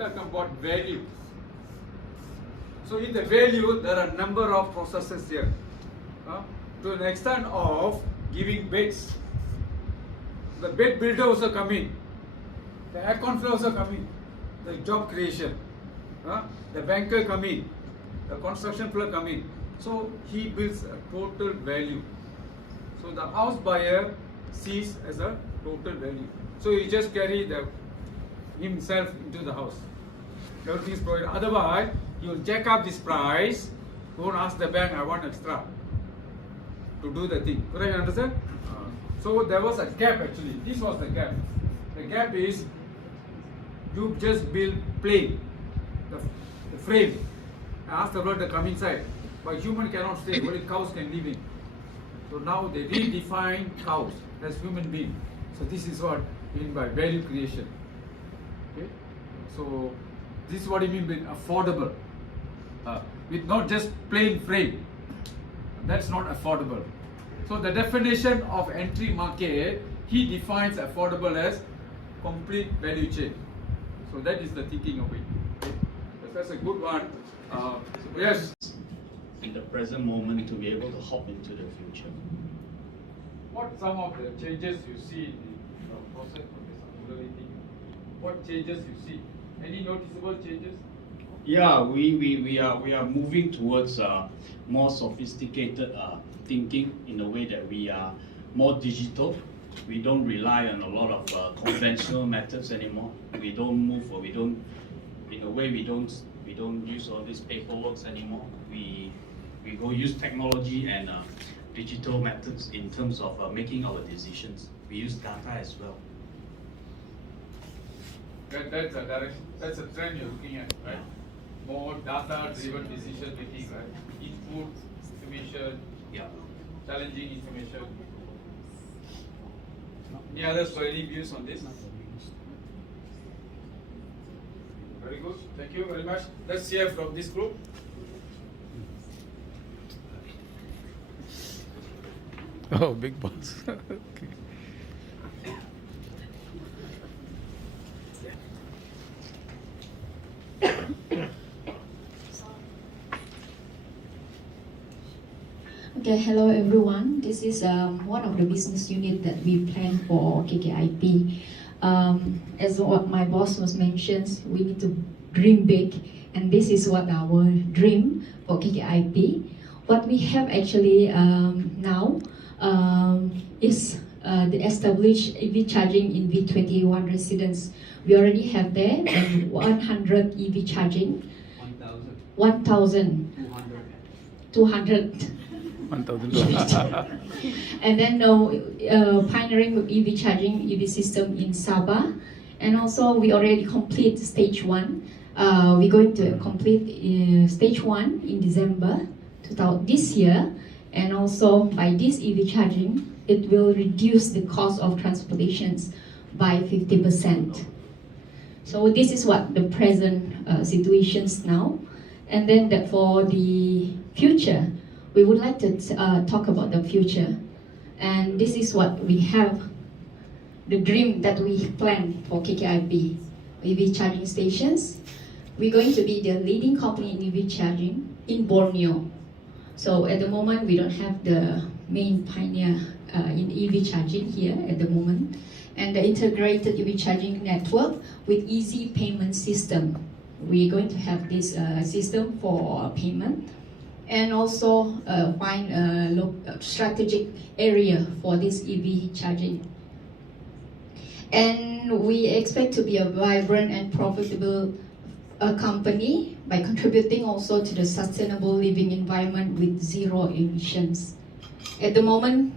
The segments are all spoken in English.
talking about value. So in the value, there are a number of processes here. To an extent of giving beds. The bed builder also come in. The account flow also come in. The job creation. The banker come in. The construction flow come in. So he builds a total value. So the house buyer sees as a total value. So he just carry himself into the house. Everything is provided. Otherwise, he will jack up this price. Don't ask the bank, I want extra to do the thing. Correct, you understand? So there was a gap actually. This was the gap. The gap is you just build plain, the frame. Ask the bird to come inside. But human cannot stay, only cows can live in. So now they redefine cows as human beings. So this is what mean by value creation. Okay? So this is what I mean by affordable. With not just plain frame. That's not affordable. So the definition of entry market, he defines affordable as complete value chain. So that is the thinking of it. Okay? That's a good one. Yes. In the present moment to be able to hop into the future. What some of the changes you see in the process of this singularity? What changes you see? Any noticeable changes? Yeah, we are moving towards more sophisticated thinking in a way that we are more digital. We don't rely on a lot of conventional methods anymore. We don't move, or we don't use all these paperwork anymore. We go use technology and digital methods in terms of making our decisions. We use data as well. That's a direction. That's a trend you're looking at, right? More data-driven decision making, right? Input information, challenging information. Any others for any views on this? Very good. Thank you very much. Let's hear from this group. Oh, big boss. Okay. Okay, hello everyone. This is one of the business unit that we plan for KKIP. As what my boss was mentioned, we need to dream big, and this is what our dream for KKIP. What we have actually now is the established EV charging in V21 residence. We already have there 100 EV charging. 1,200. 1,000. And then pioneering EV charging EV system in Sabah, and also we already complete stage 1. We're going to complete stage 1 in December this year, and also by this EV charging, it will reduce the cost of transportations by 50%. So this is what the present situations now, and then for the future. We would like to talk about the future, and this is what we have, the dream that we plan for KKIP. EV charging stations. We're going to be the leading company in EV charging in Borneo. So at the moment, we don't have the main pioneer in EV charging here at the moment, and the integrated EV charging network with easy payment system. We're going to have this system for payment, and also find a strategic area for this EV charging. And we expect to be a vibrant and profitable company by contributing also to the sustainable living environment with zero emissions. At the moment,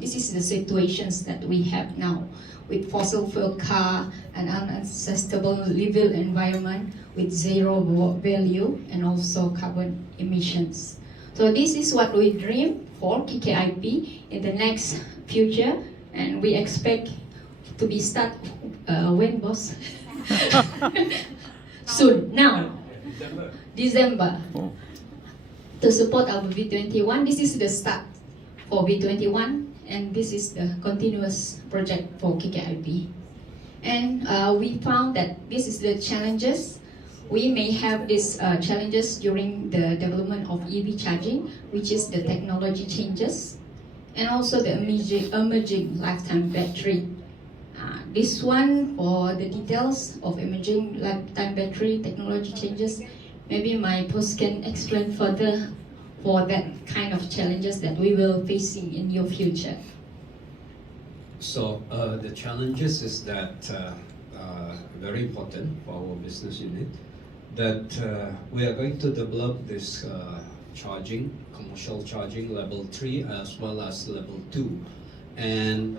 this is the situations that we have now with fossil fuel car and unsustainable living environment with zero value and also carbon emissions. So this is what we dream for KKIP in the next future, and we expect to be start when, boss? Soon, now, December. To support our V21, this is the start for V21, and this is the continuous project for KKIP. And we found that this is the challenges. We may have these challenges during the development of EV charging, which is the technology changes, and also the emerging lifetime battery. This one, for the details of emerging lifetime battery technology changes, maybe my post can explain further for that kind of challenges that we will facing in your future. So the challenges is that very important for our business unit, that we are going to develop this charging, commercial charging level 3 as well as level 2. And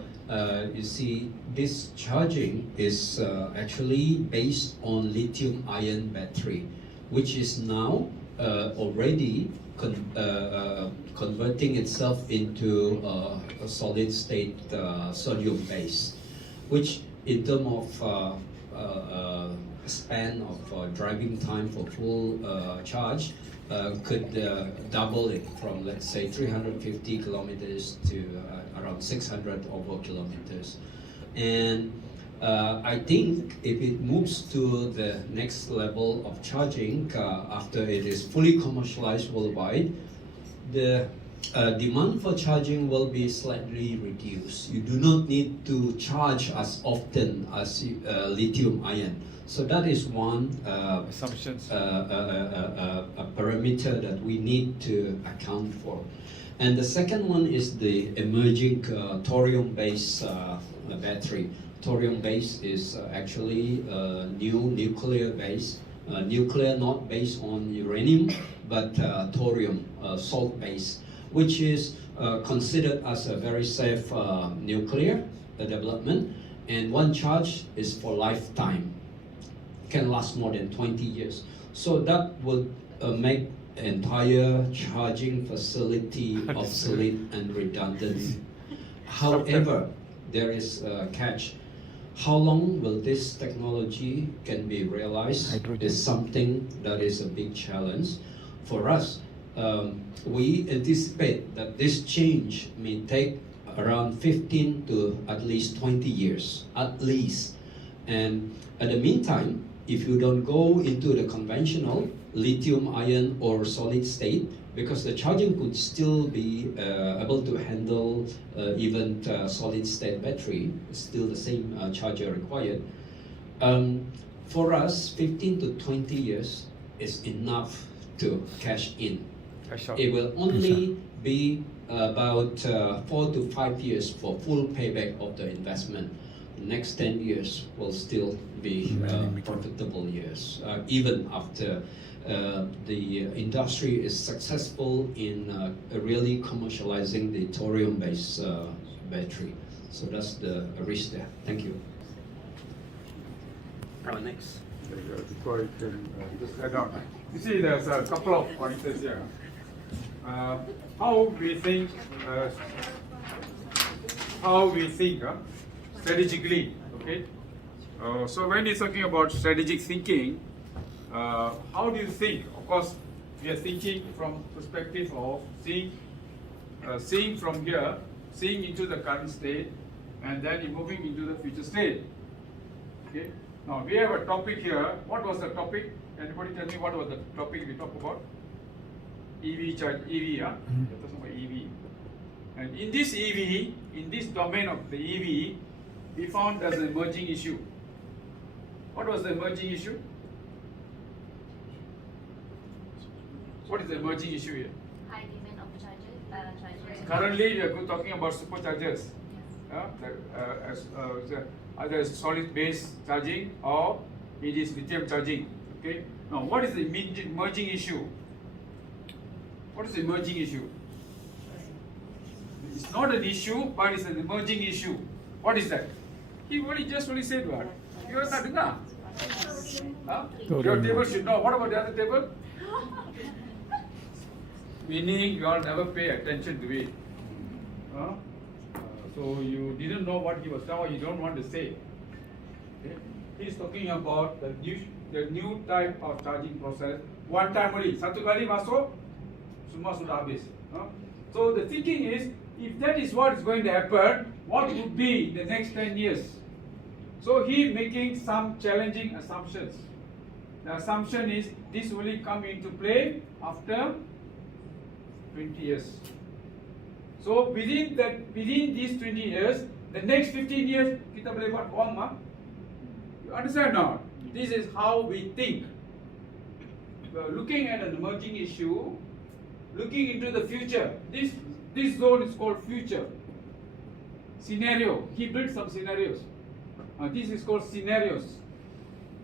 you see, this charging is actually based on lithium-ion battery, which is now already converting itself into a solid-state sodium base, which in terms of span of driving time for full charge could double it from, let's say, 350 kilometers to around 600 over kilometers. And I think if it moves to the next level of charging after it is fully commercialized worldwide, the demand for charging will be slightly reduced. You do not need to charge as often as lithium ion. So that is one Assumptions. a parameter that we need to account for. And the second one is the emerging thorium-based battery. Thorium-based is actually new nuclear-based, nuclear not based on uranium, but thorium, salt-based, which is considered as a very safe nuclear development, and one charge is for lifetime, can last more than 20 years. So that would make entire charging facility obsolete and redundant. However, there is a catch. How long will this technology can be realized is something that is a big challenge for us. We anticipate that this change may take around 15 to at least 20 years, at least. And at the meantime, if you don't go into the conventional lithium ion or solid state, because the charging could still be able to handle even solid state battery, still the same charger required. For us, 15 to 20 years is enough to cash in. It will only be about 4 to 5 years for full payback of the investment. The next 10 years will still be profitable years, even after the industry is successful in really commercializing the thorium-based battery. So that's the risk there. Thank you. Next. Before you can just add on. You see, there's a couple of pointers here. How we think strategically. Okay. So when you're talking about strategic thinking, how do you think? Of course, we are thinking from perspective of seeing from here, seeing into the current state, and then moving into the future state. Okay. Now we have a topic here. What was the topic? Anybody tell me what was the topic we talked about? EV charge, EV, yeah? We're talking about EV. And in this EV, in this domain of the EV, we found there's an emerging issue. What was the emerging issue? What is the emerging issue here? High demand of chargers. Currently, we are talking about superchargers. Yes. Either solid base charging or it is lithium charging. Okay. Now, what is the emerging issue? What is the emerging issue? It's not an issue, but it's an emerging issue. What is that? He just said what? You are not dengar. Huh? Your table should know. What about the other table? Meaning you all never pay attention to it. So you didn't know what he was saying, or you don't want to say. Okay? He's talking about the new type of charging process. One time only. Satu kali masuk, semua sudah habis. So the thinking is, if that is what is going to happen, what would be in the next 10 years? So he making some challenging assumptions. The assumption is this will come into play after 20 years. So within these 20 years, the next 15 years kita boleh buat wrong mah. You understand now? This is how we think. We are looking at an emerging issue, looking into the future. This zone is called future. Scenario. He built some scenarios. This is called scenarios.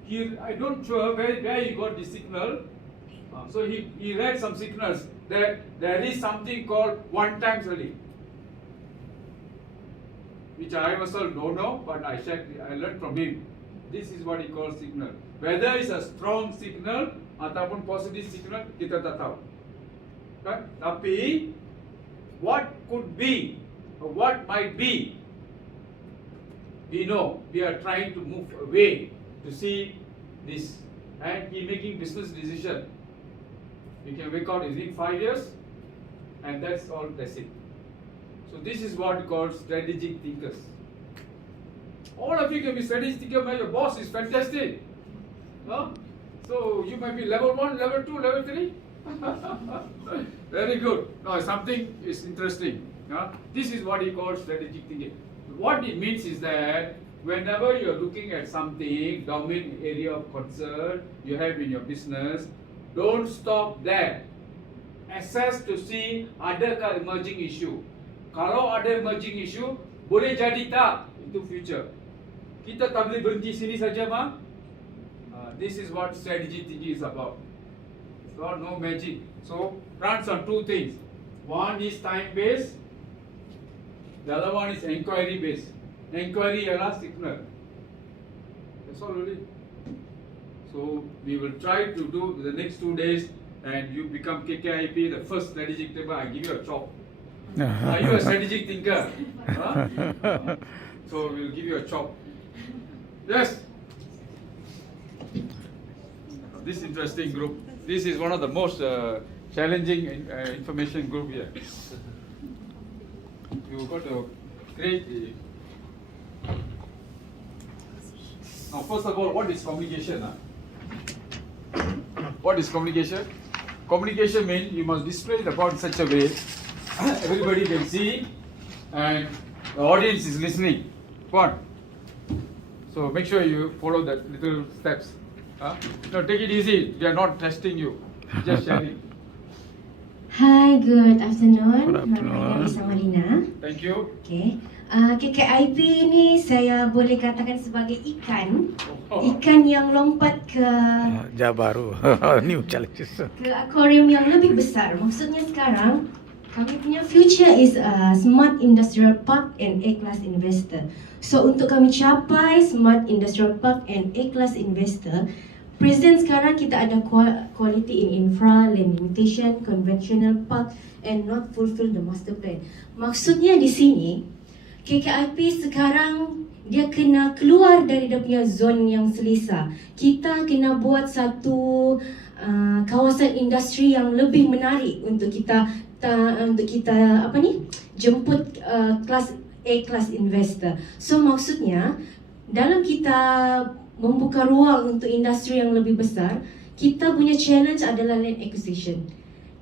Here, I don't sure where he got the signal. So he read some signals that there is something called one time study, which I myself don't know, but I learned from him. This is what he calls signal. Whether it's a strong signal ataupun positive signal, kita tak tahu. Kan? Tapi what could be or what might be, we know. We are trying to move away to see this, and he making business decision. We can work out within 5 years, and that's all. That's it. So this is what we call strategic thinkers. All of you can be strategic thinkers. Your boss is fantastic. Huh? So you might be level 1, level 2, level 3. Very good. Now something is interesting. This is what he calls strategic thinking. What it means is that whenever you are looking at something, domain area of concern you have in your business, don't stop there. Assess to see adakah emerging issue. Kalau ada emerging issue, boleh jadi tak itu future. Kita tak boleh berhenti sini saja mah. This is what strategy thinking is about. It's not no magic. So runs on two things. One is time based. The other one is inquiry based. Inquiry ialah signal. That's all really. So we will try to do the next 2 days, and you become KKIP, the first strategic thinker. I give you a chop. Are you a strategic thinker? So we'll give you a chop. Yes. This interesting group. This is one of the most challenging information group here. You got to create the. Now, first of all, what is communication? What is communication? Communication means you must display the point in such a way everybody can see and the audience is listening. What? So make sure you follow that little steps. No, take it easy. We are not testing you. Just sharing. Hi, good afternoon. Good afternoon. Nama saya Marina. Thank you. Okay. KKIP ni saya boleh katakan sebagai ikan. Ikan yang lompat ke Jawab baru. New challenges. akuarium yang lebih besar. Maksudnya sekarang kami punya future is smart industrial park and A-class investor. So untuk kami capai smart industrial park and A-class investor, present sekarang kita ada quality in infra, land limitation, conventional park and not fulfill the master plan. Maksudnya di sini KKIP sekarang dia kena keluar dari dia punya zon yang selesa. Kita kena buat satu kawasan industri yang lebih menarik untuk kita jemput kelas A-class investor. So maksudnya dalam kita membuka ruang untuk industri yang lebih besar, kita punya challenge adalah land acquisition.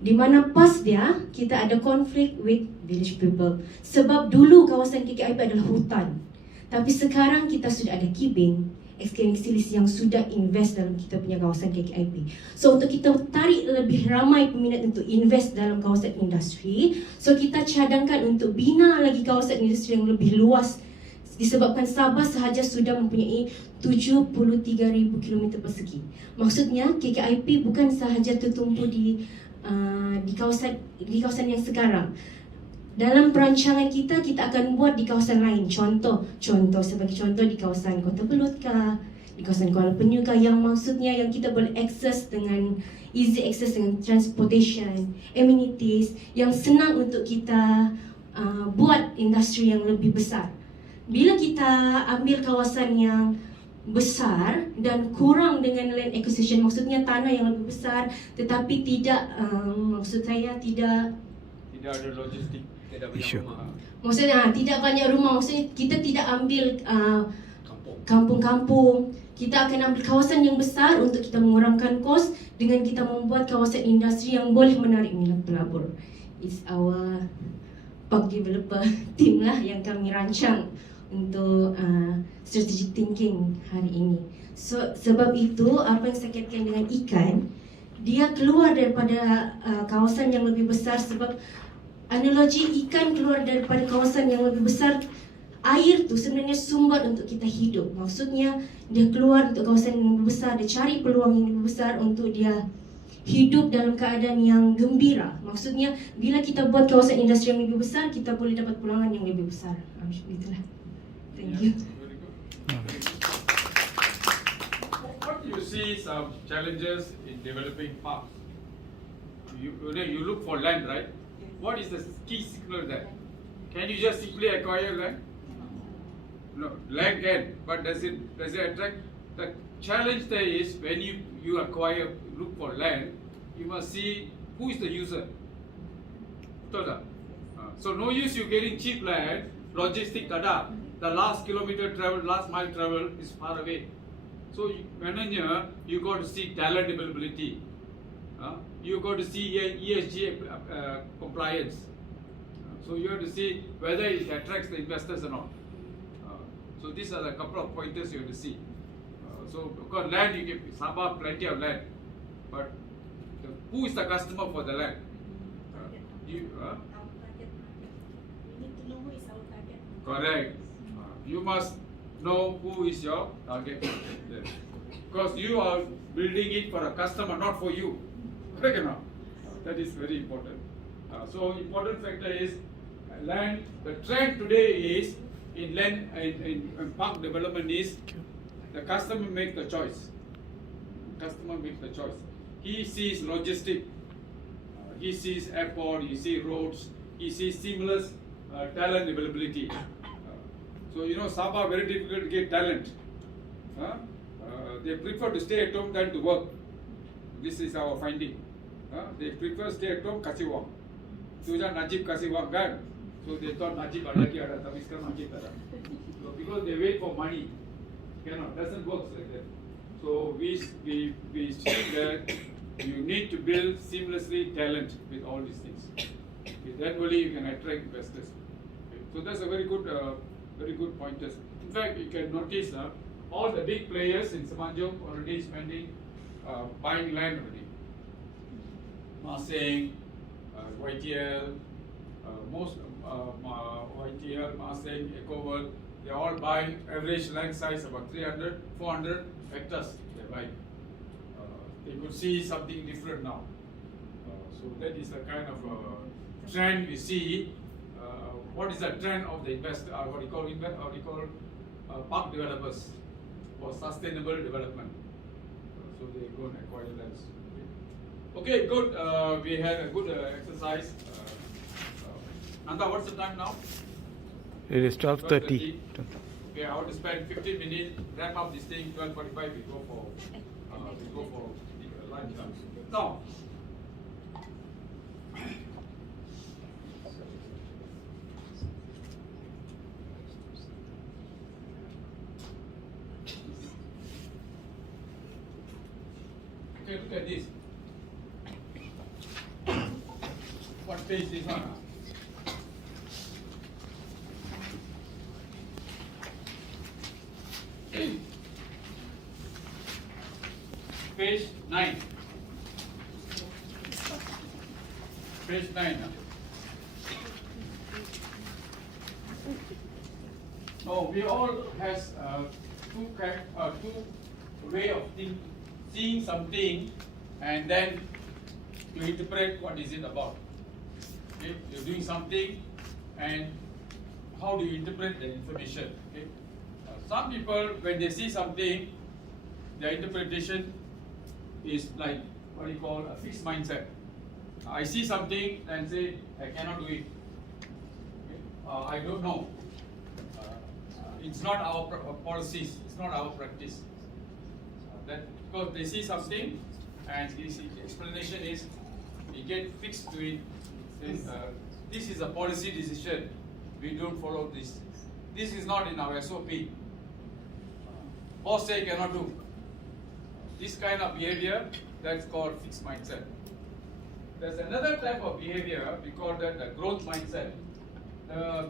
Di mana pas dia, kita ada konflik with village people. Sebab dulu kawasan KKIP adalah hutan. Tapi sekarang kita sudah ada Kibing, Exchange yang sudah invest dalam kita punya kawasan KKIP. So untuk kita tarik lebih ramai peminat untuk invest dalam kawasan industri, so kita cadangkan untuk bina lagi kawasan industri yang lebih luas. Disebabkan Sabah sahaja sudah mempunyai 73,000 km persegi. Maksudnya KKIP bukan sahaja tertumpu di kawasan yang sekarang. Dalam perancangan kita akan buat di kawasan lain. Sebagai contoh di kawasan Kota Belud kah, di kawasan Kuala Penyu kah, yang maksudnya yang kita boleh akses dengan easy access dengan transportation, amenities yang senang untuk kita buat industri yang lebih besar. Bila kita ambil kawasan yang besar dan kurang dengan land acquisition, maksudnya tanah yang lebih besar tetapi tidak tidak ada logistik, tidak banyak Issue. rumah. maksudnya tidak banyak rumah, maksudnya kita tidak ambil kampung-kampung. Kita akan ambil kawasan yang besar untuk kita mengurangkan kos dengan kita membuat kawasan industri yang boleh menarik minat pelabur. It's our park developer team lah yang kami rancang untuk strategic thinking hari ini. So, sebab itu apa yang saya kaitkan dengan ikan, dia keluar daripada kawasan yang lebih besar sebab analogi ikan keluar daripada kawasan yang lebih besar. Air tu sebenarnya sumber untuk kita hidup. Maksudnya dia keluar untuk kawasan yang lebih besar, dia cari peluang yang lebih besar untuk dia hidup dalam keadaan yang gembira. Maksudnya bila kita buat kawasan industri yang lebih besar, kita boleh dapat pulangan yang lebih besar. Itulah. Thank you. Very good. What do you see some challenges in developing parks? You look for land, right? What is the key signal there? Can you just simply acquire land? No, land can, but does it attract? The challenge there is when you acquire, look for land, you must see who is the user. Betul tak? So no use you getting cheap land, logistic tada. The last kilometer travel, last mile travel is far away. So maknanya you got to see talent availability. You got to see ESG compliance. So you have to see whether it attracts the investors or not. So these are a couple of pointers you have to see. So of course land, you get Sabah plenty of land, but who is the customer for the land? Correct. You must know who is your target. Because you are building it for a customer, not for you. Correct or not? That is very important. So important factor is land. The trend today is in land in park development is the customer make the choice. Customer makes the choice. He sees logistic. He sees airport. He sees roads. He sees seamless talent availability. So you know Sabah very difficult to get talent. They prefer to stay at home than to work. This is our finding. They prefer stay at home kasih wang. Tu je Najib kasih wang kan. So they thought Najib ada, tapi sekarang Najib tak ada. So because they wait for money, doesn't work like that. So we see that you need to build seamlessly talent with all these things. Then only you can attract investors. So that's a very good pointers. In fact, you can notice all the big players in Semenanjung already spending, buying land already. Masing, YTL, most YTL, Masing, EcoWorld, they all buying average land size about 300, 400 hectares. They buy. They could see something different now. So that is the kind of trend we see. What is the trend of the investor? What do you call park developers for sustainable development? So they go and acquire lands. Okay, good. We had a good exercise. Nanda, what's the time now? It is 12:30. Okay, I want to spend 15 minutes, wrap up this thing. 12:45 we go for lunch. Now, okay, look at this. What page is this one? Page 9. Page 9. Oh, we all has two way of seeing something and then you interpret what is it about. Okay? You're doing something and how do you interpret the information? Okay? Some people, when they see something, their interpretation is like what you call a fixed mindset. I see something and say, I cannot do it. Okay? I don't know. It's not our policies, it's not our practice. That because they see something and his explanation is, he get fixed to it. Says, this is a policy decision. We don't follow this. This is not in our SOP. boss say cannot do. This kind of behavior, that's called fixed mindset. There's another type of behavior, we call that the growth mindset.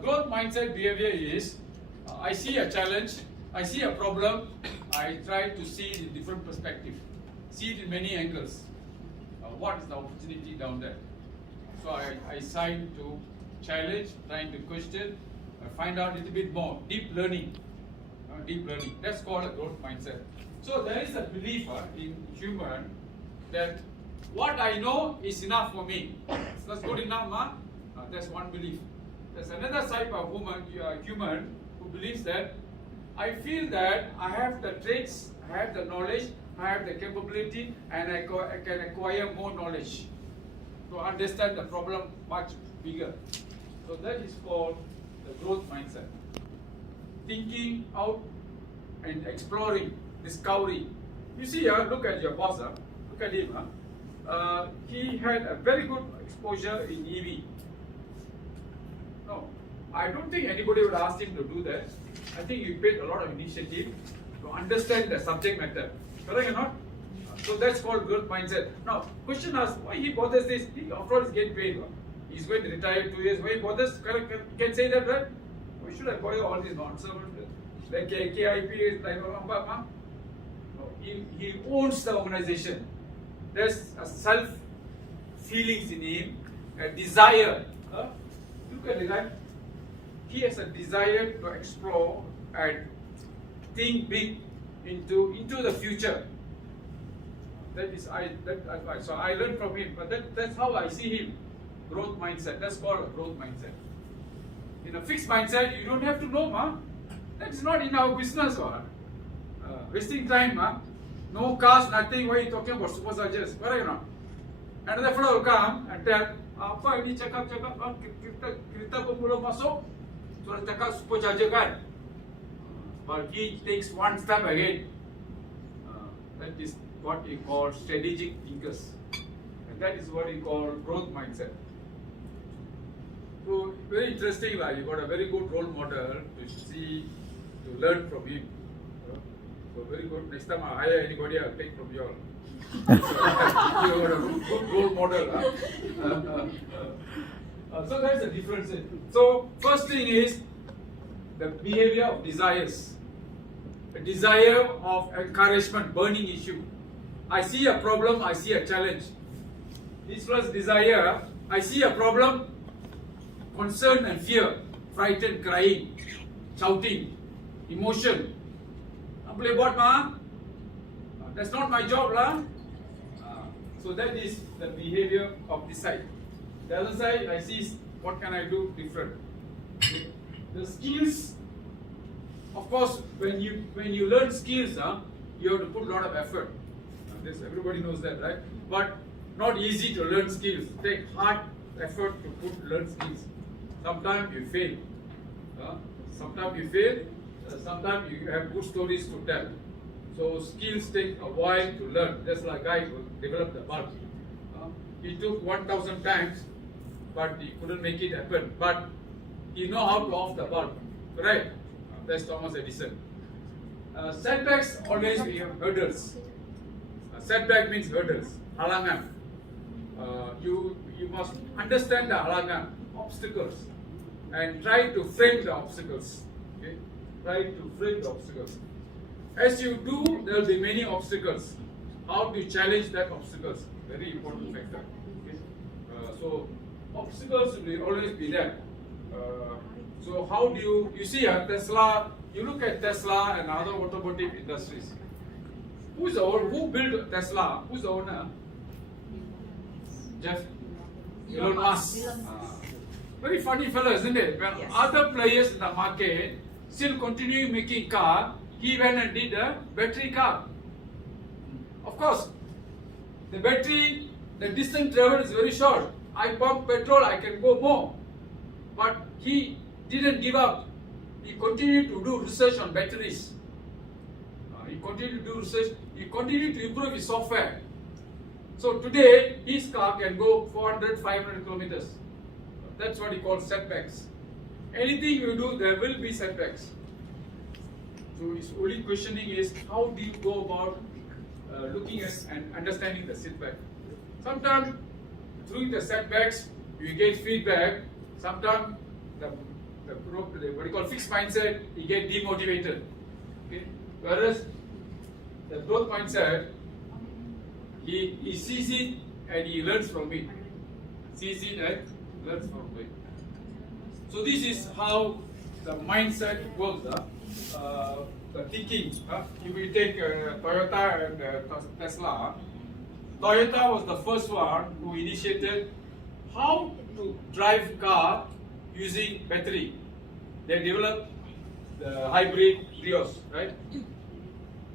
Growth mindset behavior is, I see a challenge, I see a problem, I try to see it in different perspective, see it in many angles. What is the opportunity down there? So I sign to challenge, trying to question, find out a little bit more, deep learning. That's called a growth mindset. So there is a belief in human that what I know is enough for me. That's good enough, that's one belief. There's another type of human who believes that I feel that I have the traits, I have the knowledge, I have the capability, and I can acquire more knowledge to understand the problem much bigger. So that is called the growth mindset. Thinking out and exploring, discovery. You see, look at your boss, look at him. He had a very good exposure in EV. No, I don't think anybody would ask him to do that. I think he paid a lot of initiative to understand the subject matter. Correct or not? So that's called growth mindset. Now, question asks, why he bothers this? He, after all, is getting paid. He's going to retire 2 years. Why he bothers? Correct? Can say that, right? We should avoid all this nonsense. Like KIP is like, no, he owns the organization. There's a self feelings in him, a desire. Look at it, right? He has a desire to explore and think big into the future. That is so I learned from him, but that's how I see him. Growth mindset. That's called a growth mindset. In a fixed mindset, you don't have to know, That's not in our business, wasting time, No cars, nothing. Why are you talking about superchargers? Correct or not? Another fellow will come and tell, apa ini cakap, kita pun belum masuk, sudah cakap supercharger kan? But he takes one step ahead. That is what we call strategic thinkers. And that is what we call growth mindset. So, very interesting, you got a very good role model to see, to learn from him. So, very good. Next time I hire anybody, I'll take from you all. You got a good role model. So, that's the difference. So, first thing is the behavior of desires. A desire of encouragement, burning issue. I see a problem, I see a challenge. This was desire. I see a problem, concern and fear, frightened, crying, shouting, emotion. Boleh buat that's not my job So that is the behavior of this side. The other side, I see what can I do different. The skills, of course, when you learn skills, you have to put a lot of effort. Everybody knows that, right? But not easy to learn skills. Take hard effort to learn skills. Sometimes you fail. Sometimes you have good stories to tell. So skills take a while to learn. Just like a guy who developed the bulb. He took 1,000 times, but he couldn't make it happen. But he know how to off the bulb. Right? That's Thomas Edison. Setbacks always we have hurdles. Setback means hurdles. Halangan. You must understand the halangan, obstacles, and try to frame the obstacles. Okay? Try to frame the obstacles. As you do, there will be many obstacles. How do you challenge that obstacles? Very important factor. Okay? So obstacles will always be there. So how do you see Tesla? You look at Tesla and other automotive industries. Who built Tesla? Who's the owner? Jeff Elon Musk. Very funny fellow, isn't it? When other players in the market still continue making car, he went and did a battery car. Of course, the battery, the distance travel is very short. I pump petrol, I can go more. But he didn't give up. He continued to do research on batteries. He continued to do research. He continued to improve his software. So today, his car can go 400, 500 kilometers. That's what he calls setbacks. Anything you do, there will be setbacks. So its only questioning is how do you go about looking at and understanding the setback. Sometimes through the setbacks you get feedback. Sometimes the what you call fixed mindset, you get demotivated. Okay, whereas the growth mindset, he sees it and he learns from it. Sees it and learns from it. So this is how the mindset works. The thinking. If we take Toyota and Tesla, Toyota was the first one who initiated how to drive car using battery. They developed the hybrid Prius, right?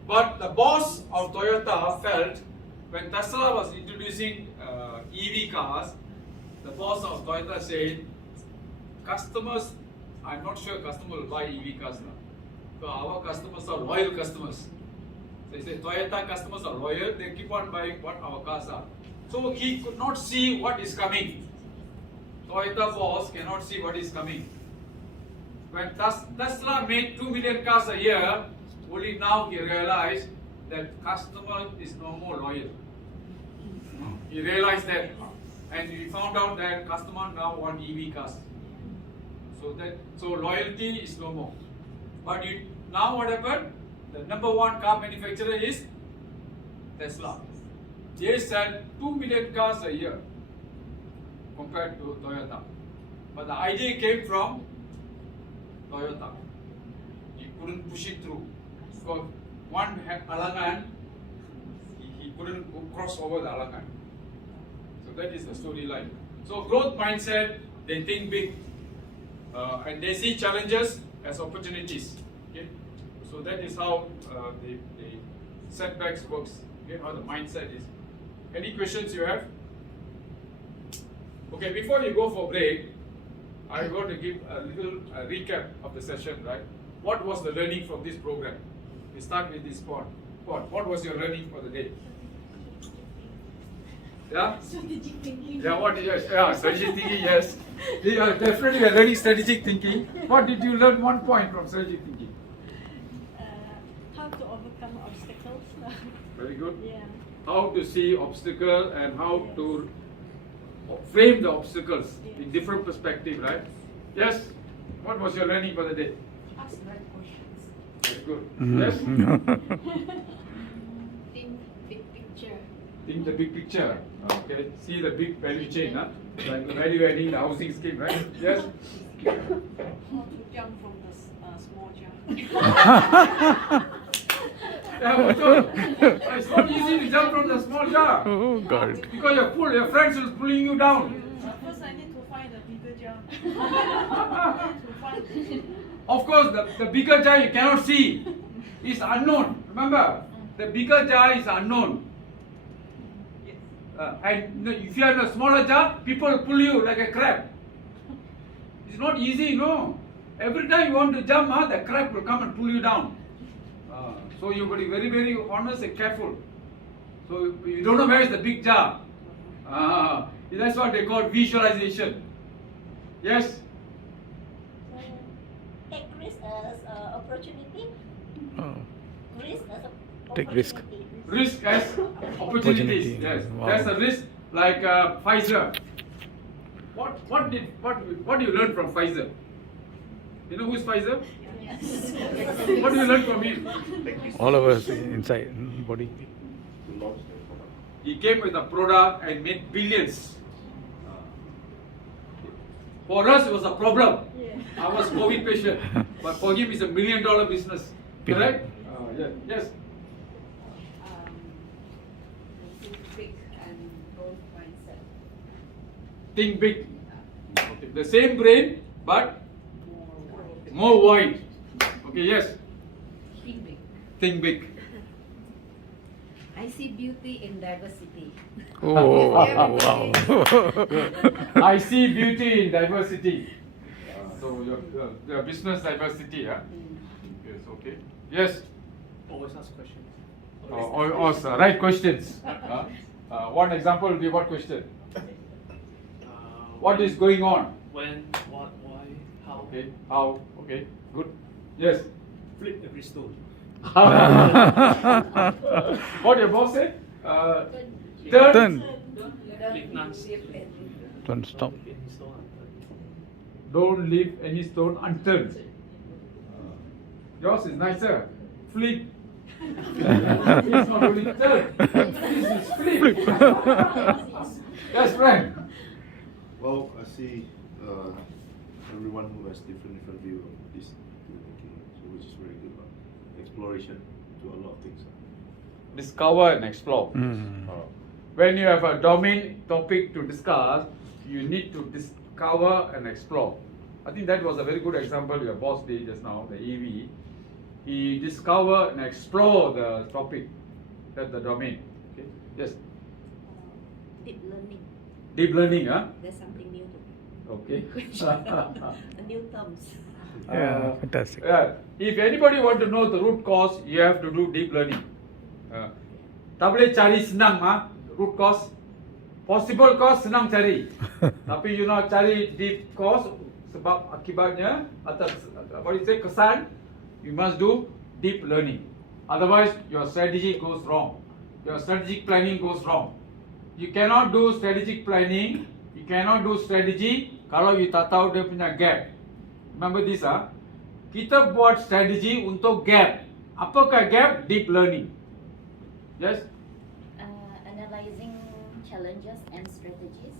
But the boss of Toyota felt when Tesla was introducing EV cars, the boss of Toyota said, customers, I'm not sure customers will buy EV cars now. So our customers are loyal customers. So he said Toyota customers are loyal, they keep on buying what our cars are. So he could not see what is coming. Toyota boss cannot see what is coming. When Tesla made 2 million cars a year, only now he realized that customer is no more loyal. He realized that, and he found out that customer now want EV cars. So loyalty is no more. But now what happened? The number one car manufacturer is Tesla. They sell 2 million cars a year compared to Toyota. But the idea came from Toyota. He couldn't push it through. So one had Alangan, he couldn't cross over the Alangan. So that is the storyline. So growth mindset, they think big. And they see challenges as opportunities. Okay? So that is how the setbacks works. Okay? How the mindset is. Any questions you have? Okay, before you go for break, I'm going to give a little recap of the session, right? What was the learning from this program? We start with this point. What was your learning for the day? Yeah? Strategic thinking. Yeah, what is strategic thinking, yes. Yeah, definitely we are learning strategic thinking. What did you learn? One point from strategic thinking. How to overcome obstacles. Very good. Yeah. How to see obstacle and how to frame the obstacles in different perspective, right? Yes? What was your learning for the day? Ask right questions. Very good. Mhm. Yes? Think big picture. Think the big picture. Okay. See the big value chain, huh? Like the value adding, the housing scheme, right? Yes? How to jump from the small jump. Yeah, it's not easy to jump from the small jar. Oh God. Because you're full, your friends will pulling you down. First I need to find a bigger jump. to find Of course, the bigger jar you cannot see. It's unknown. Remember, the bigger jar is unknown. And if you have a smaller jar, people will pull you like a crab. It's not easy, no. Every time you want to jump, the crab will come and pull you down. So you got to be very, very honest and careful. So you don't know where is the big jar. That's what they call visualization. Yes? Take risk as opportunity. Oh. Risk as Take risk. opportunity. Risk as opportunities. Opportunity. Yes, Wow. there's a risk like Pfizer. What do you learn from Pfizer? You know who's Pfizer? What do you learn from him? All of us inside body. He came with a product and made billions. For us, it was a problem. I was COVID patient, but for him, it's $1 million business. Correct? Yes. think big and growth mindset. Think big. Okay. The same brain, but more wide. Okay. Yes. Think big. Think big. I see beauty in diversity. Oh wow. I see beauty in diversity. So your business diversity, huh? Yes, okay. Yes. Always ask questions. Right questions. One example will be what question? What is going on? When, what, why, how? Okay. How? Okay. Good. Yes. flip every stone. What your boss say? Turn. Turn. Leave none. Don't stop. Any stone unturned. Don't leave any stone unturned. Yours is nicer. Flip. It's not only turn. This is flip. That's right. Well, I see everyone who has different view of this thinking, so which is very good. Exploration to a lot of things. Discover and explore. When you have a domain topic to discuss, you need to discover and explore. I think that was a very good example your boss did just now, the EV. He discover and explore the topic, that's the domain. Okay. Yes. Deep learning. Deep learning, huh? That's something new to me. Okay. A new terms. Yeah, fantastic. Yeah. If anybody want to know the root cause, you have to do deep learning. Tak boleh cari senang root cause. Possible cause senang cari. Tapi you nak cari deep cause sebab akibatnya atau what you say kesan, you must do deep learning. Otherwise your strategy goes wrong. Your strategic planning goes wrong. You cannot do strategic planning, you cannot do strategy kalau you tak tahu dia punya gap. Remember this kita buat strategi untuk gap. Apakah gap? Deep learning. Yes? Analyzing challenges and strategies.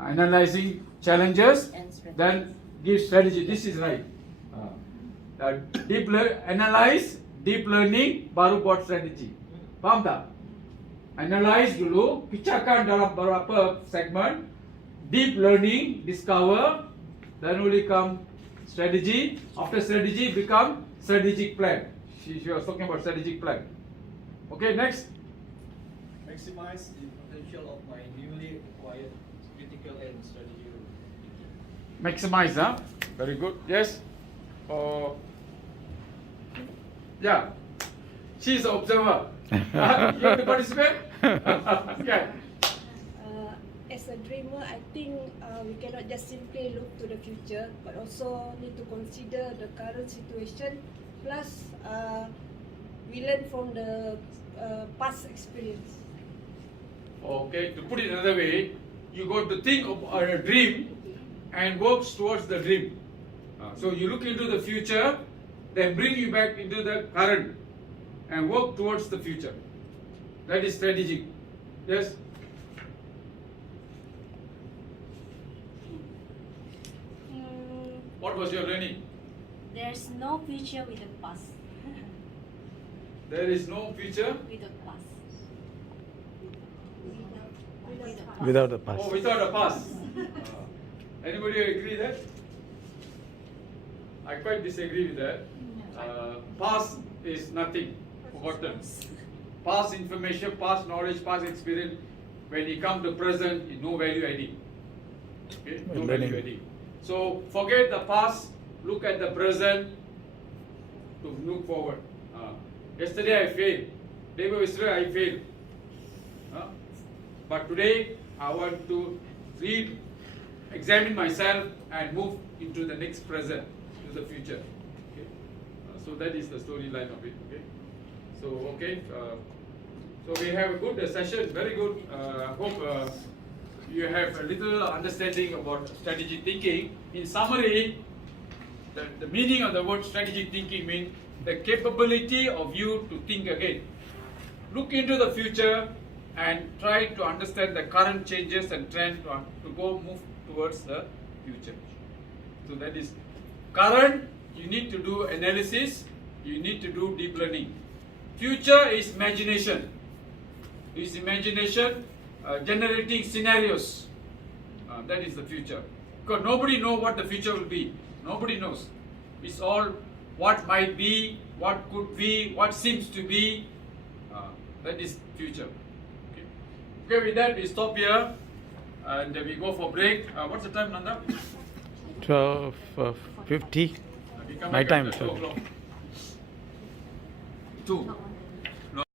Analyzing challenges, And strategies. then give strategy. This is right. Analyze, deep learning, baru buat strategi. Faham tak? Analyze dulu, pecahkan dalam beberapa segmen. Deep learning, discover, then will come strategy. After strategy, become strategic plan. She was talking about strategic plan. Okay, next. Maximize the potential of my newly acquired critical and strategy role. Maximize, very good. Yes. Yeah. She's an observer. You want to participate? Okay. As a dreamer, I think we cannot just simply look to the future, but also need to consider the current situation. Plus, we learn from the past experience. Okay, to put it another way, you got to think of a dream and work towards the dream. So you look into the future, then bring you back into the current and work towards the future. That is strategic. Yes? What was your learning? There's no future with the past. There is no future With the past. Without the past. Oh, without a past. Anybody agree that? I quite disagree with that. Past is nothing, forgotten. Past information, past knowledge, past experience, when you come to present, is no value adding. Okay, no value adding. So forget the past, look at the present to look forward. Yesterday I failed, day before yesterday I failed. But today I want to examine myself and move into the next present, to the future. Okay? So that is the storyline of it. Okay. So okay. So we have a good session. Very good. Hope you have a little understanding about strategic thinking. In summary, the meaning of the word strategic thinking means the capability of you to think ahead. Look into the future and try to understand the current changes and trends to move towards the future. So that is current, you need to do analysis, you need to do deep learning. Future is imagination. Is imagination generating scenarios. That is the future. Because nobody knows what the future will be. Nobody knows. It's all what might be, what could be, what seems to be. That is future. Okay. Okay, with that we stop here and we go for break. What's the time, Nanda? 12:50. We come My back time, at 2 sir. o'clock. 2.